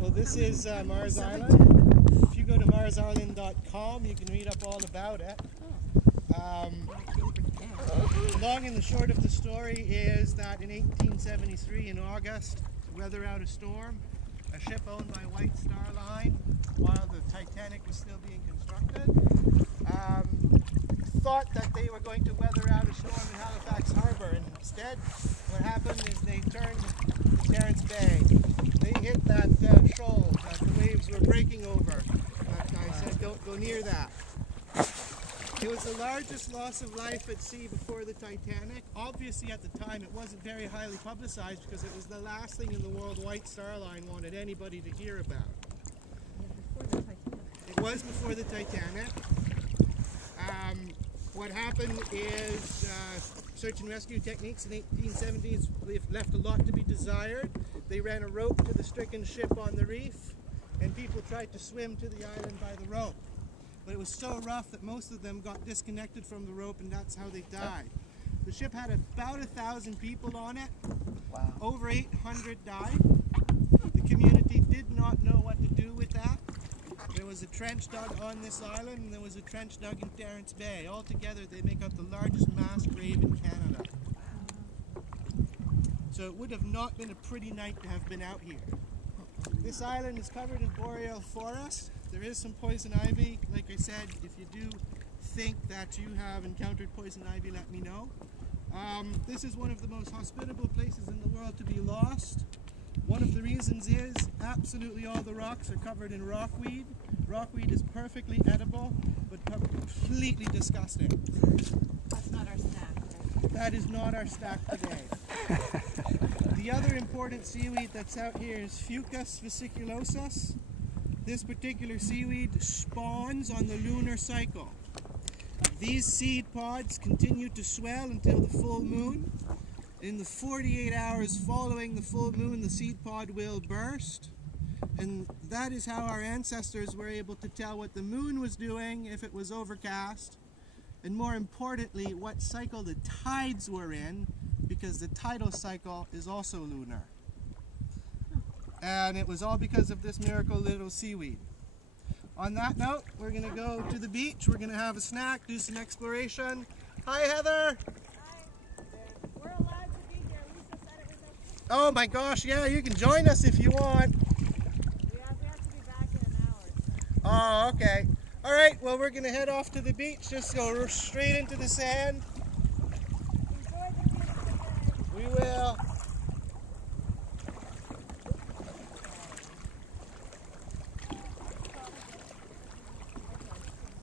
Well, this is Mars Island. If you go to marsisland.com, you can read up all about it. The long and the short of the story is that in 1873, in August, to weather out a storm, a ship owned by White Star Line, while the Titanic was still being constructed, thought that they were going to weather out a storm in Halifax Harbour, and instead what happened is they turned to Terence Bay. They hit that shoal that the waves were breaking over. That guy said, don't go near that. It was the largest loss of life at sea before the Titanic. Obviously at the time it wasn't very highly publicized because it was the last thing in the world White Star Line wanted anybody to hear about. It was before the Titanic. What happened is search and rescue techniques in the 1870s left a lot to be desired. They ran a rope to the stricken ship on the reef, and people tried to swim to the island by the rope. But it was so rough that most of them got disconnected from the rope, and that's how they died. The ship had about 1,000 people on it. Wow. Over 800 died. The community did not know what to do with that. There was a trench dug on this island, and there was a trench dug in Terence Bay. Altogether, they make up the largest mass grave in Canada. So it would have not been a pretty night to have been out here. This island is covered in Boreal Forest. There is some poison ivy. Like I said, if you do think that you have encountered poison ivy, let me know. This is one of the most hospitable places in the world to be lost. One of the reasons is absolutely all the rocks are covered in rockweed. Rockweed is perfectly edible, but completely disgusting. That's not our stack, right? That is not our stack today. The other important seaweed that's out here is Fucus Vesiculosus. This particular seaweed spawns on the lunar cycle. These seed pods continue to swell until the full moon. In the 48 hours following the full moon, the seed pod will burst. And that is how our ancestors were able to tell what the moon was doing if it was overcast. And more importantly, what cycle the tides were in, because the tidal cycle is also lunar. And it was all because of this miracle little seaweed. On that note, we're going to go to the beach. We're going to have a snack, do some exploration. Hi, Heather. Hi. We're allowed to be here. Lisa said it was okay. Oh my gosh, yeah, you can join us if you want. We have to be back in an hour. Oh, okay. All right, well, we're going to head off to the beach. Just go straight into the sand.